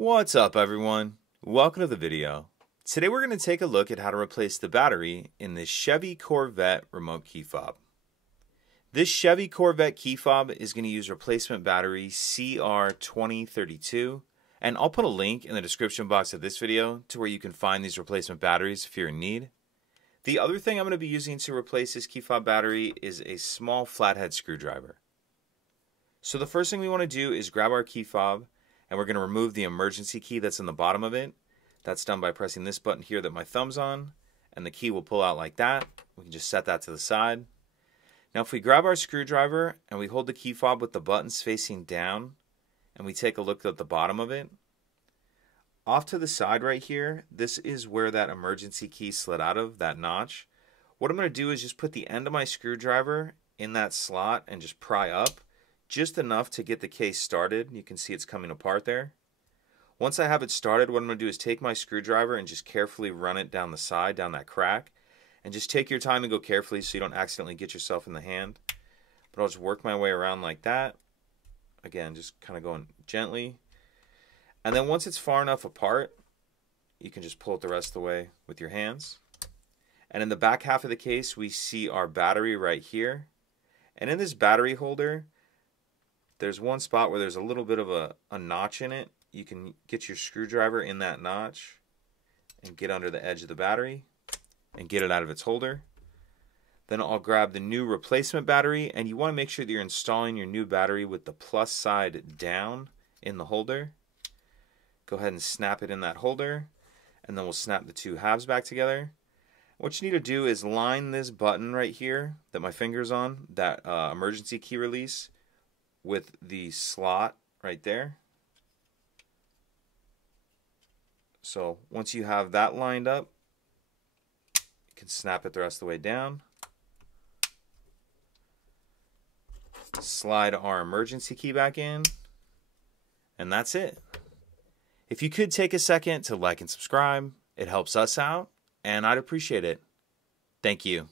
What's up, everyone? Welcome to the video. Today we're going to take a look at how to replace the battery in this Chevy Corvette remote key fob. This Chevy Corvette key fob is going to use replacement battery CR2032, and I'll put a link in the description box of this video to where you can find these replacement batteries if you're in need. The other thing I'm going to be using to replace this key fob battery is a small flathead screwdriver. So the first thing we want to do is grab our key fob, and we're going to remove the emergency key that's in the bottom of it. That's done by pressing this button here that my thumb's on, and the key will pull out like that. We can just set that to the side. Now if we grab our screwdriver and we hold the key fob with the buttons facing down, and we take a look at the bottom of it, off to the side right here, this is where that emergency key slid out of, that notch. What I'm going to do is just put the end of my screwdriver in that slot and just pry up, just enough to get the case started. You can see it's coming apart there. Once I have it started, what I'm going to do is take my screwdriver and just carefully run it down the side, down that crack. And just take your time and go carefully so you don't accidentally get yourself in the hand. But I'll just work my way around like that. Again, just kind of going gently. And then once it's far enough apart, you can just pull it the rest of the way with your hands. And in the back half of the case, we see our battery right here. And in this battery holder, there's one spot where there's a little bit of a notch in it. You can get your screwdriver in that notch and get under the edge of the battery and get it out of its holder. Then I'll grab the new replacement battery, and you want to make sure that you're installing your new battery with the plus side down in the holder. Go ahead and snap it in that holder, and then we'll snap the two halves back together. What you need to do is line this button right here that my finger's on, that emergency key release, with the slot right there. So once you have that lined up, you can snap it the rest of the way down. Slide our emergency key back in, and that's it. If you could take a second to like and subscribe, it helps us out, and I'd appreciate it. Thank you.